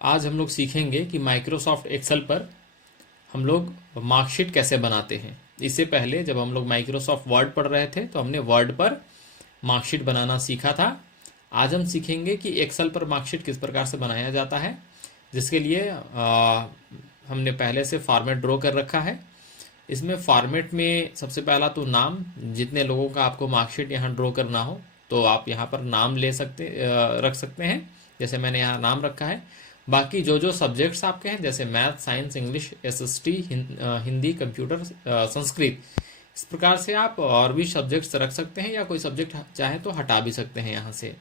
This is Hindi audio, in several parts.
आज हम लोग सीखेंगे कि माइक्रोसॉफ्ट एक्सेल पर हम लोग मार्कशीट कैसे बनाते हैं। इससे पहले जब हम लोग माइक्रोसॉफ्ट वर्ड पढ़ रहे थे तो हमने वर्ड पर मार्कशीट बनाना सीखा था। आज हम सीखेंगे कि एक्सेल पर मार्कशीट किस प्रकार से बनाया जाता है, जिसके लिए हमने पहले से फॉर्मेट ड्रॉ कर रखा है। इसमें फॉर्मेट में सबसे पहला तो नाम, जितने लोगों का आपको मार्कशीट यहाँ ड्रॉ करना हो तो आप यहाँ पर नाम रख सकते हैं, जैसे मैंने यहाँ नाम रखा है। बाकी जो जो सब्जेक्ट्स आपके हैं जैसे math, science, English, SST, Hindi, computer, Sanskrit, इस प्रकार से आप और भी सब्जेक्ट्स रख सकते हैं या कोई सब्जेक्ट चाहे तो हटा भी सकते हैं यहाँ से।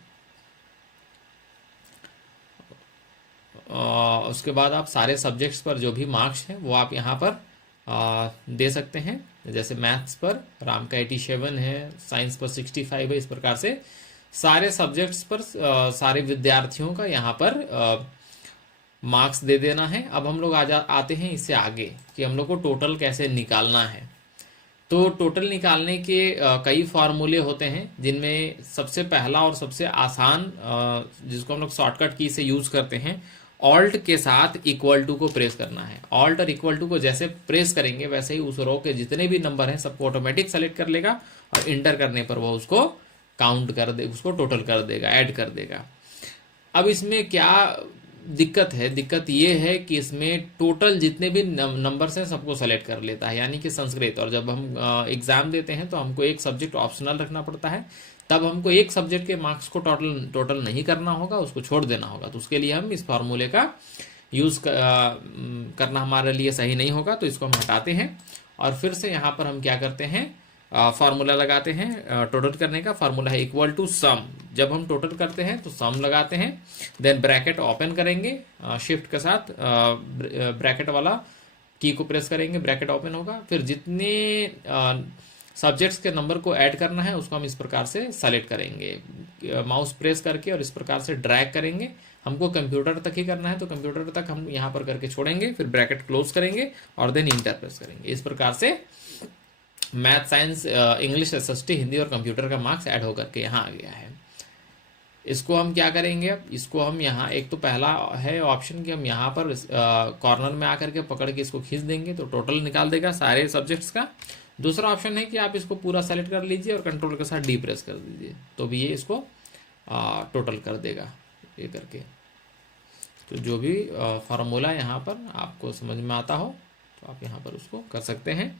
उसके बाद आप सारे सब्जेक्ट्स पर जो भी मार्क्स हैं वो आप यहाँ पर दे सकते हैं। जैसे मैथ्स पर राम का 87 है, साइंस पर 65 है। इस प्रकार से सारे सब्जेक्ट्स पर सारे विद्यार्थियों का यहाँ पर मार्क्स दे देना है। अब हम लोग आते हैं इससे आगे कि हम लोग को टोटल कैसे निकालना है। तो टोटल निकालने के कई फार्मूले होते हैं, जिनमें सबसे पहला और सबसे आसान जिसको हम लोग शॉर्टकट की से यूज करते हैं, ऑल्ट के साथ इक्वल टू को प्रेस करना है। ऑल्ट और इक्वल टू को जैसे प्रेस करेंगे वैसे ही उस रो के जितने भी नंबर हैं सबको ऑटोमेटिक सेलेक्ट कर लेगा और इंटर करने पर वो उसको काउंट कर दे, उसको टोटल कर देगा, ऐड कर देगा। अब इसमें क्या दिक्कत है? दिक्कत ये है कि इसमें टोटल जितने भी नंबर्स हैं सबको सेलेक्ट कर लेता है, यानी कि संस्कृत। और जब हम एग्जाम देते हैं तो हमको एक सब्जेक्ट ऑप्शनल रखना पड़ता है, तब हमको एक सब्जेक्ट के मार्क्स को टोटल नहीं करना होगा, उसको छोड़ देना होगा। तो उसके लिए हम इस फार्मूले का यूज करना हमारे लिए सही नहीं होगा, तो इसको हम हटाते हैं और फिर से यहाँ पर हम क्या करते हैं, फार्मूला लगाते हैं। टोटल करने का फार्मूला है इक्वल टू सम। जब हम टोटल करते हैं तो सम लगाते हैं, देन ब्रैकेट ओपन करेंगे, शिफ्ट के साथ ब्रैकेट वाला की को प्रेस करेंगे, ब्रैकेट ओपन होगा। फिर जितने सब्जेक्ट्स के नंबर को ऐड करना है उसको हम इस प्रकार से सेलेक्ट करेंगे, माउस प्रेस करके, और इस प्रकार से ड्रैग करेंगे। हमको कंप्यूटर तक ही करना है तो कंप्यूटर तक हम यहाँ पर करके छोड़ेंगे, फिर ब्रैकेट क्लोज करेंगे और देन इंटर प्रेस करेंगे। इस प्रकार से math, science, English, SST, Hindi और कंप्यूटर का मार्क्स ऐड होकर के यहाँ आ गया है। इसको हम क्या करेंगे, अब इसको हम यहाँ, एक तो पहला है ऑप्शन कि हम यहाँ पर कॉर्नर में आकर के पकड़ के इसको खींच देंगे तो टोटल निकाल देगा सारे सब्जेक्ट्स का। दूसरा ऑप्शन है कि आप इसको पूरा सेलेक्ट कर लीजिए और कंट्रोल के साथ डी प्रेस कर दीजिए, तो भी ये इसको टोटल कर देगा ये करके। तो जो भी फार्मूला यहाँ पर आपको समझ में आता हो तो आप यहाँ पर उसको कर सकते हैं।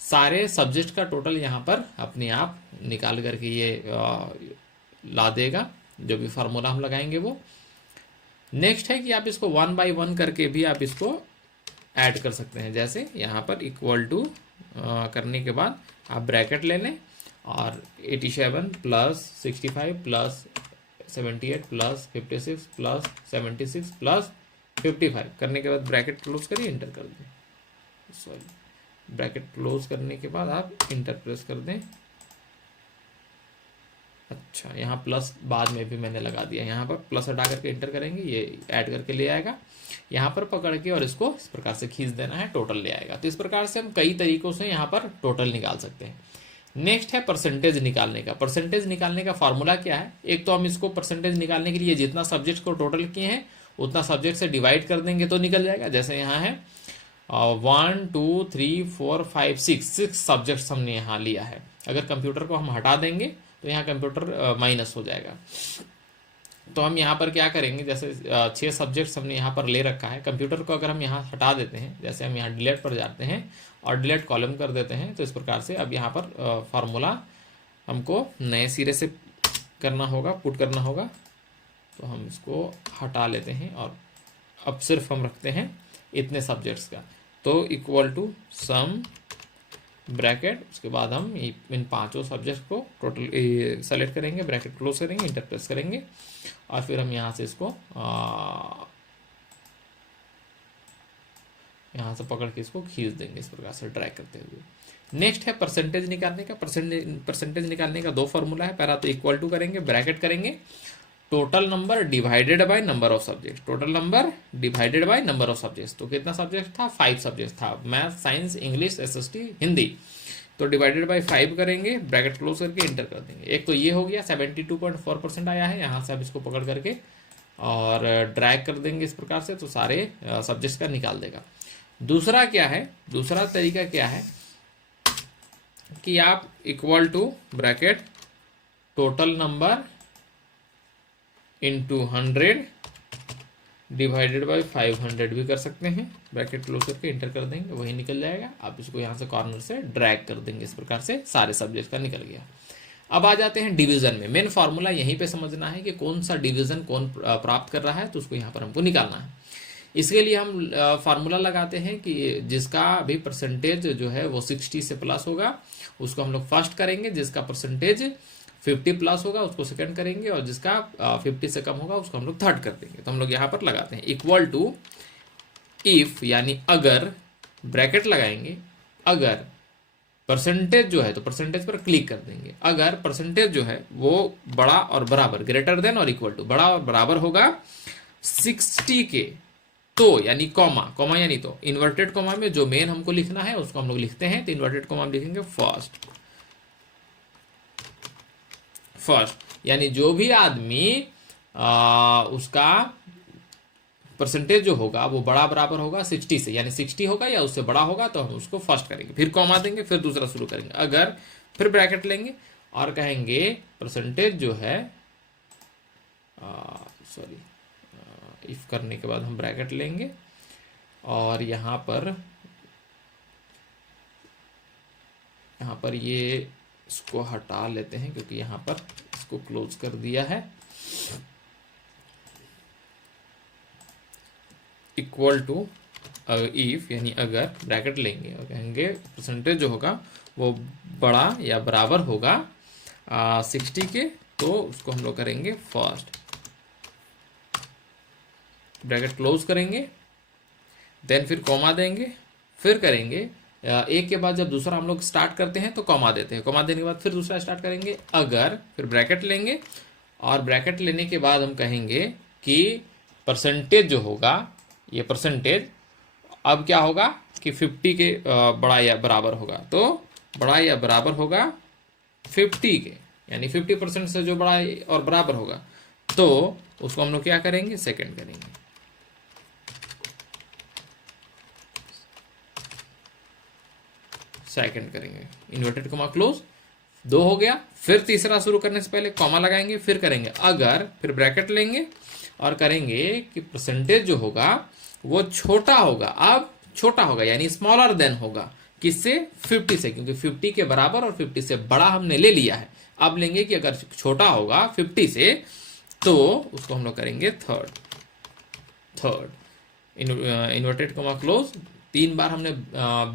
सारे सब्जेक्ट का टोटल यहाँ पर अपने आप निकाल करके ये ला देगा, जो भी फार्मूला हम लगाएंगे वो। नेक्स्ट है कि आप इसको 1 बाई 1 करके भी आप इसको ऐड कर सकते हैं। जैसे यहाँ पर इक्वल टू करने के बाद आप ब्रैकेट ले लें और 87 plus 65 plus 78 plus 56 plus 76 plus 55 करने के बाद ब्रैकेट क्लोज करिए, इंटर कर दें। सॉरी, ब्रैकेट क्लोज करने के बाद आप इंटर प्रेस कर दें। अच्छा, यहाँ प्लस बाद में भी मैंने लगा दिया, यहाँ पर प्लस हटा करके इंटर करेंगे, ये ऐड करके ले आएगा। यहाँ पर पकड़ के और इसको इस प्रकार से खींच देना है, टोटल ले आएगा। तो इस प्रकार से हम कई तरीकों से यहाँ पर टोटल निकाल सकते हैं। नेक्स्ट है परसेंटेज निकालने का। परसेंटेज निकालने का फॉर्मूला क्या है? एक तो हम इसको परसेंटेज निकालने के लिए जितना सब्जेक्ट को टोटल किए हैं उतना सब्जेक्ट से डिवाइड कर देंगे तो निकल जाएगा। जैसे यहाँ है 1 2 3 4 5 6 सब्जेक्ट्स हमने यहाँ लिया है। अगर कंप्यूटर को हम हटा देंगे तो यहाँ कंप्यूटर माइनस हो जाएगा। तो हम यहाँ पर क्या करेंगे, जैसे 6 सब्जेक्ट्स हमने यहाँ पर ले रखा है, कंप्यूटर को अगर हम यहाँ हटा देते हैं, जैसे हम यहाँ डिलीट पर जाते हैं और डिलीट कॉलम कर देते हैं, तो इस प्रकार से अब यहाँ पर फार्मूला हमको नए सिरे से करना होगा, पुट करना होगा। तो हम इसको हटा लेते हैं और अब सिर्फ हम रखते हैं इतने सब्जेक्ट्स का। तो इक्वल टू सम ब्रैकेट, उसके बाद हम इन 5 सब्जेक्ट को टोटल सेलेक्ट करेंगे, ब्रैकेट क्लोज करेंगे, इंटर प्रेस करेंगे और फिर हम यहाँ से इसको यहाँ से पकड़ के इसको खींच देंगे इस प्रकार से ड्रैग करते हुए। नेक्स्ट है परसेंटेज निकालने का। परसेंटेज निकालने का 2 फार्मूला है। पहला तो इक्वल टू करेंगे, ब्रैकेट करेंगे, total number divided by number of subject. Total number divided by number of subject, तो कितना सब्जेक्ट था? 5 सब्जेक्ट था, math, science, English, SST, Hindi. तो डिवाइडेड बाय 5 करेंगे, ब्रैकेट क्लोज करके इंटर कर देंगे। एक तो ये हो गया, 72.4% आया है। यहाँ से आप इसको पकड़ करके और ड्रैग कर देंगे इस प्रकार से, तो सारे सब्जेक्ट्स का निकाल देगा। दूसरा क्या है, दूसरा तरीका क्या है कि आप equal to bracket total number into 100 divided by 500 भी कर सकते हैं। ब्रैकेट क्लोज करके इंटर कर देंगे, वही निकल जाएगा। आप इसको यहाँ से कॉर्नर से ड्रैग कर देंगे, इस प्रकार से सारे सब्जेक्ट का निकल गया। अब आ जाते हैं डिवीजन में। मेन फार्मूला यहीं पे समझना है कि कौन सा डिवीजन कौन प्राप्त कर रहा है, तो उसको यहाँ पर हमको निकालना है। इसके लिए हम फार्मूला लगाते हैं कि जिसका भी परसेंटेज जो है वो 60 से प्लस होगा उसको हम लोग फर्स्ट करेंगे, जिसका परसेंटेज 50 प्लस होगा उसको सेकंड करेंगे, और जिसका 50 से कम होगा उसको हम लोग थर्ड कर देंगे। तो हम लोग यहाँ पर लगाते हैं इक्वल टू इफ, यानी अगर, ब्रैकेट लगाएंगे, अगर परसेंटेज जो है तो परसेंटेज पर क्लिक कर देंगे। अगर परसेंटेज जो है वो बड़ा और बराबर, ग्रेटर देन और इक्वल टू, बड़ा और बराबर होगा 60 के, तो यानी कॉमा, कॉमा यानी तो इन्वर्टेड कॉमा में जो मेन हमको लिखना है उसको हम लोग लिखते हैं, तो इन्वर्टेड कॉमा में लिखेंगे फर्स्ट। फर्स्ट यानी जो भी आदमी उसका परसेंटेज जो होगा वो बड़ा बराबर होगा 60 से, यानी 60 होगा या उससे बड़ा होगा तो हम उसको फर्स्ट करेंगे, फिर कॉमा देंगे, फिर दूसरा शुरू करेंगे। अगर, फिर ब्रैकेट लेंगे और कहेंगे परसेंटेज जो है, सॉरी, इफ करने के बाद हम ब्रैकेट लेंगे और यहाँ पर ये इसको हटा लेते हैं क्योंकि यहाँ पर इसको क्लोज कर दिया है। इक्वल टू इफ, यानी अगर, ब्रैकेट लेंगे और कहेंगे परसेंटेज जो होगा वो बड़ा या बराबर होगा 60 के, तो उसको हम लोग करेंगे फर्स्ट। ब्रैकेट क्लोज करेंगे, देन फिर कॉमा देंगे, फिर करेंगे एक के बाद जब दूसरा हम लोग स्टार्ट करते हैं तो कॉमा देते हैं, कॉमा देने के बाद फिर दूसरा स्टार्ट करेंगे अगर, फिर ब्रैकेट लेंगे और ब्रैकेट लेने के बाद हम कहेंगे कि परसेंटेज जो होगा, ये परसेंटेज अब क्या होगा कि 50 के बड़ा या बराबर होगा, तो बड़ा या बराबर होगा 50 के, यानी 50% से जो बड़ा और बराबर होगा तो उसको हम लोग क्या करेंगे, सेकंड करेंगे। सेकंड करेंगे, इन्वर्टेड कॉमा क्लोज, 2 हो गया। फिर तीसरा शुरू करने से पहले कॉमा लगाएंगे, फिर करेंगे अगर, फिर ब्रैकेट लेंगे और करेंगे कि परसेंटेज जो होगा वो छोटा होगा, अब छोटा होगा यानी स्मॉलर देन होगा, किससे, 50 से, क्योंकि 50 के बराबर और 50 से बड़ा हमने ले लिया है। अब लेंगे कि अगर छोटा होगा 50 से तो उसको हम लोग करेंगे थर्ड। इन्वर्टेड कॉमा क्लोज, 3 बार हमने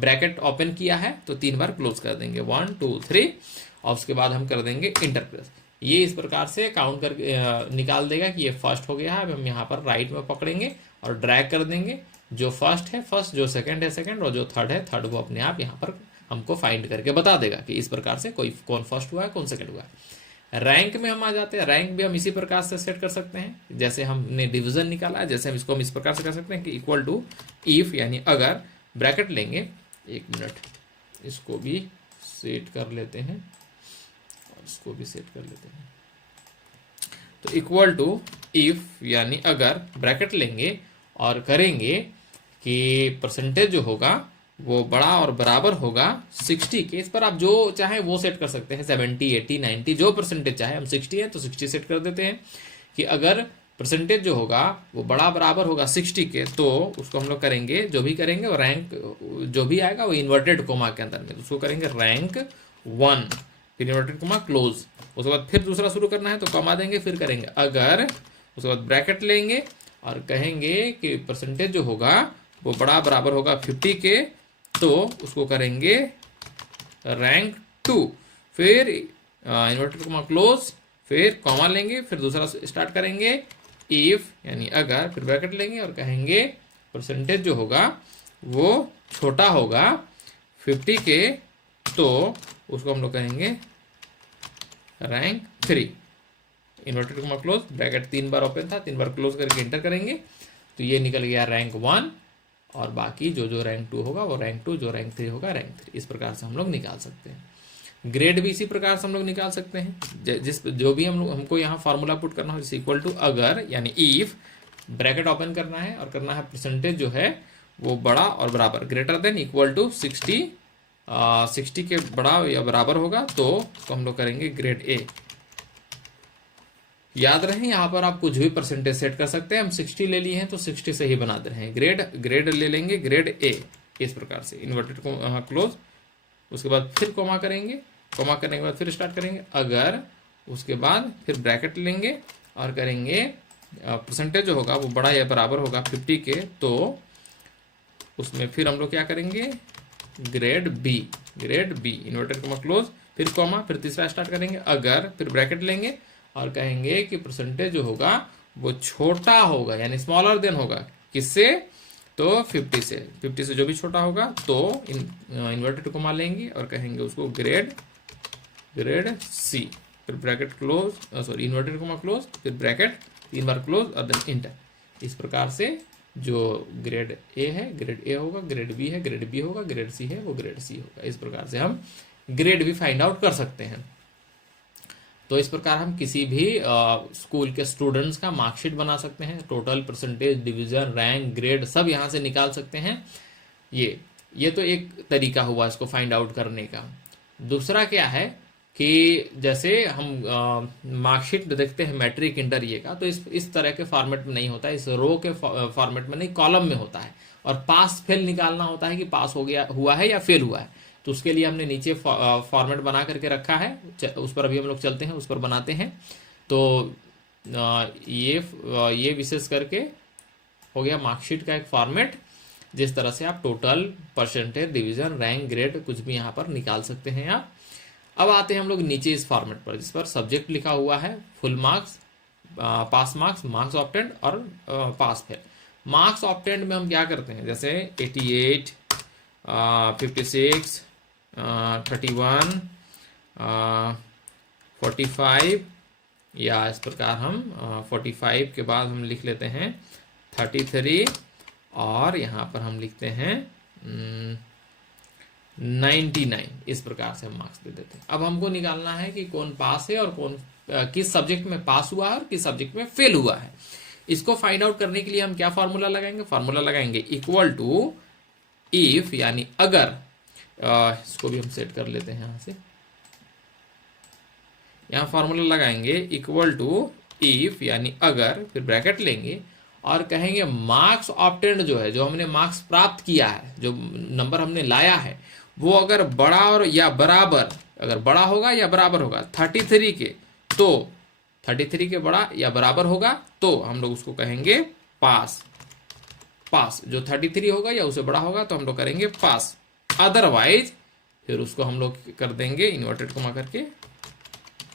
ब्रैकेट ओपन किया है तो 3 बार क्लोज कर देंगे, 1 2 3, और उसके बाद हम कर देंगे इंटर प्रेस। ये इस प्रकार से काउंट करके निकाल देगा कि ये फर्स्ट हो गया है। अब हम यहाँ पर राइट में पकड़ेंगे और ड्रैग कर देंगे, जो फर्स्ट है फर्स्ट, जो सेकंड है सेकंड, और जो थर्ड है थर्ड, वो अपने आप यहाँ पर हमको फाइंड करके बता देगा कि इस प्रकार से कोई कौन फर्स्ट हुआ है कौन सेकंड हुआ है। रैंक में हम आ जाते हैं। रैंक भी हम इसी प्रकार से सेट कर सकते हैं जैसे हमने डिवीजन निकाला है, जैसे हम इसको हम इस प्रकार से कर सकते हैं कि इक्वल टू इफ, यानी अगर, ब्रैकेट लेंगे, 1 मिनट इसको भी सेट कर लेते हैं और इसको भी सेट कर लेते हैं। तो इक्वल टू इफ, यानी अगर, ब्रैकेट लेंगे और करेंगे कि परसेंटेज जो होगा वो बड़ा और बराबर होगा 60 के। इस पर आप जो चाहे वो सेट कर सकते हैं, 70 80 90, जो परसेंटेज चाहे। हम 60 है तो 60 सेट कर देते हैं कि अगर परसेंटेज जो होगा वो बड़ा बराबर होगा 60 के, तो उसको हम लोग करेंगे, जो भी करेंगे वो रैंक जो भी आएगा वो इन्वर्टेड कोमा के अंदर में, तो उसको करेंगे रैंक 1, फिर इन्वर्टेड कोमा क्लोज। उसके बाद फिर दूसरा शुरू करना है तो कॉमा देंगे, फिर करेंगे अगर, उसके बाद ब्रैकेट लेंगे और कहेंगे कि परसेंटेज जो होगा वो बड़ा बराबर होगा 50 के, तो उसको करेंगे रैंक 2, फिर इन्वर्टेड कोमा क्लोज, फिर कॉमा लेंगे, फिर दूसरा स्टार्ट करेंगे इफ, यानी अगर, फिर ब्रैकेट लेंगे और कहेंगे परसेंटेज जो होगा वो छोटा होगा 50 के, तो उसको हम लोग कहेंगे rank 3, inverted comma close, bracket 3 बार ओपन था, 3 बार क्लोज करके इंटर करेंगे, तो ये निकल गया रैंक 1, और बाकी जो जो रैंक 2 होगा वो रैंक 2, जो रैंक 3 होगा रैंक 3। इस प्रकार से हम लोग निकाल सकते हैं। ग्रेड भी इसी प्रकार से हम लोग निकाल सकते हैं, जिस जो भी हमको यहाँ फॉर्मूला पुट करना हो, इक्वल टू अगर यानी इफ, ब्रैकेट ओपन करना है और करना है परसेंटेज जो है वो बड़ा और बराबर, ग्रेटर देन इक्वल टू 60 के बड़ा या बराबर होगा तो हम लोग करेंगे ग्रेड ए। याद रहे यहाँ पर आप कुछ भी परसेंटेज सेट कर सकते हैं, हम 60 ले लिए हैं तो 60 से ही बना दे रहे हैं। ग्रेड ले लेंगे ग्रेड ए, इस प्रकार से इन्वर्टेड क्लोज, उसके बाद फिर कोमा करेंगे, कोमा करने के बाद फिर स्टार्ट करेंगे अगर, उसके बाद फिर ब्रैकेट लेंगे और करेंगे परसेंटेज जो होगा वो बड़ा या बराबर होगा 50 के, तो उसमें फिर हम लोग क्या करेंगे grade B inverted comma close, फिर कोमा, फिर तीसरा स्टार्ट करेंगे अगर, फिर ब्रैकेट लेंगे और कहेंगे कि परसेंटेज जो होगा वो छोटा होगा यानी स्मॉलर देन होगा, किससे, तो 50 से जो भी छोटा होगा तो इन्वर्टेड कोमा लेंगे और कहेंगे उसको ग्रेड सी, फिर bracket close, sorry inverted comma close, फिर ब्रैकेट 3 बार क्लोज और देन इंटर। इस प्रकार से जो ग्रेड ए है ग्रेड ए होगा, ग्रेड बी है ग्रेड बी होगा, ग्रेड सी है वो ग्रेड सी होगा। इस प्रकार से हम ग्रेड भी फाइंड आउट कर सकते हैं। तो इस प्रकार हम किसी भी स्कूल के स्टूडेंट्स का मार्कशीट बना सकते हैं, total, percentage, division, rank, grade सब यहाँ से निकाल सकते हैं। ये तो एक तरीका हुआ इसको फाइंड आउट करने का। दूसरा क्या है कि जैसे हम मार्कशीट देखते हैं मैट्रिक, इंटर ये का, तो इस तरह के फॉर्मेट में नहीं होता है, इस रो के फॉर्मेट में नहीं, कॉलम में होता है। और पास फेल निकालना होता है कि पास हो गया हुआ है या फेल हुआ है, तो उसके लिए हमने नीचे फॉर्मेट बना करके रखा है, उस पर अभी हम लोग चलते हैं, उस पर बनाते हैं। तो ये विशेष करके हो गया मार्कशीट का एक फॉर्मेट, जिस तरह से आप total, percentage, division, rank, grade कुछ भी यहाँ पर निकाल सकते हैं आप। अब आते हैं हम लोग नीचे इस फॉर्मेट पर, जिस पर सब्जेक्ट लिखा हुआ है, full marks, pass marks, marks obtained और पास फेल। मार्क्स ऑब्टेंड में हम क्या करते हैं, जैसे 88, 56, 31, 45, या इस प्रकार हम 45 के बाद हम लिख लेते हैं 33 और यहाँ पर हम लिखते हैं 99। इस प्रकार से हम मार्क्स दे देते हैं। अब हमको निकालना है कि कौन पास है और कौन किस सब्जेक्ट में पास हुआ है और किस सब्जेक्ट में फेल हुआ है। इसको फाइंड आउट करने के लिए हम क्या फॉर्मूला लगाएंगे, फॉर्मूला लगाएंगे इक्वल टू इफ यानी अगर, इसको भी हम सेट कर लेते हैं यहाँ से, यहाँ फॉर्मूला लगाएंगे इक्वल टू इफ यानी अगर, फिर ब्रैकेट लेंगे और कहेंगे मार्क्स ऑब्टेंड जो है, जो हमने मार्क्स प्राप्त किया है, जो नंबर हमने लाया है, वो अगर बड़ा और या बराबर, अगर बड़ा होगा या बराबर होगा 33 के, तो 33 के बड़ा या बराबर होगा तो हम लोग उसको कहेंगे पास। जो 33 होगा या उससे बड़ा होगा तो हम लोग करेंगे पास, अदरवाइज फिर उसको हम लोग कर देंगे इन्वर्टेड कोमा करके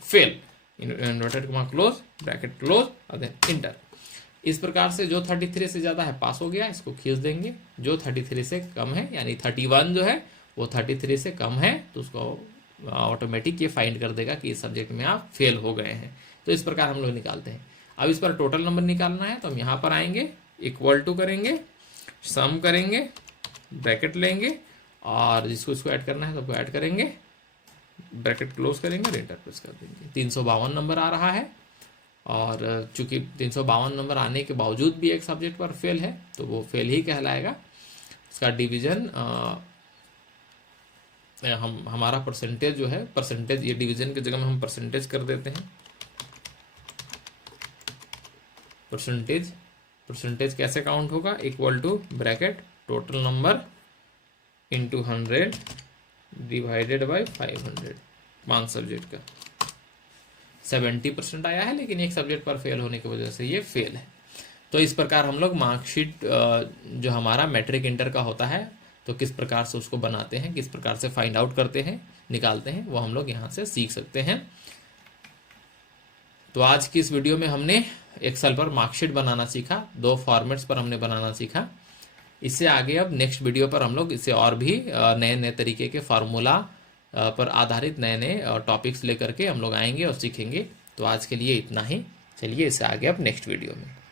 fail, inverted comma close, bracket close और देन इंटर। इस प्रकार से जो 33 से ज्यादा है पास हो गया, इसको खींच देंगे। जो 33 से कम है यानी 31 जो है वो 33 से कम है तो उसको ऑटोमेटिक ये फाइंड कर देगा कि इस सब्जेक्ट में आप फेल हो गए हैं। तो इस प्रकार हम लोग निकालते हैं। अब इस पर टोटल नंबर निकालना है तो हम यहाँ पर आएंगे, इक्वल टू करेंगे, सम करेंगे, ब्रैकेट लेंगे और जिसको इसको ऐड करना है सबको ऐड करेंगे, ब्रैकेट क्लोज करेंगे और एंटर प्रेस कर देंगे। 352 नंबर आ रहा है और चूंकि 352 नंबर आने के बावजूद भी एक सब्जेक्ट पर फेल है तो वो फेल ही कहलाएगा। इसका डिवीजन हमारा परसेंटेज जो है, परसेंटेज ये डिवीजन की जगह में हम परसेंटेज कर देते हैं। परसेंटेज कैसे काउंट होगा, equal to bracket total number into 100 divided by 500। 5 subject का 70% आया है, लेकिन एक सब्जेक्ट पर फेल होने की वजह से ये फेल है। तो इस प्रकार हम लोग मार्कशीट जो हमारा मैट्रिक इंटर का होता है तो किस प्रकार से उसको बनाते हैं, किस प्रकार से फाइंड आउट करते हैं, निकालते हैं, वो हम लोग यहाँ से सीख सकते हैं। तो आज की इस वीडियो में हमने एक्सेल पर मार्कशीट बनाना सीखा, 2 फॉर्मेट्स पर हमने बनाना सीखा। इससे आगे अब नेक्स्ट वीडियो पर हम लोग इससे और भी नए नए तरीके के फार्मूला पर आधारित नए नए टॉपिक्स लेकर के हम लोग आएंगे और सीखेंगे। तो आज के लिए इतना ही, चलिए इससे आगे अब नेक्स्ट वीडियो में।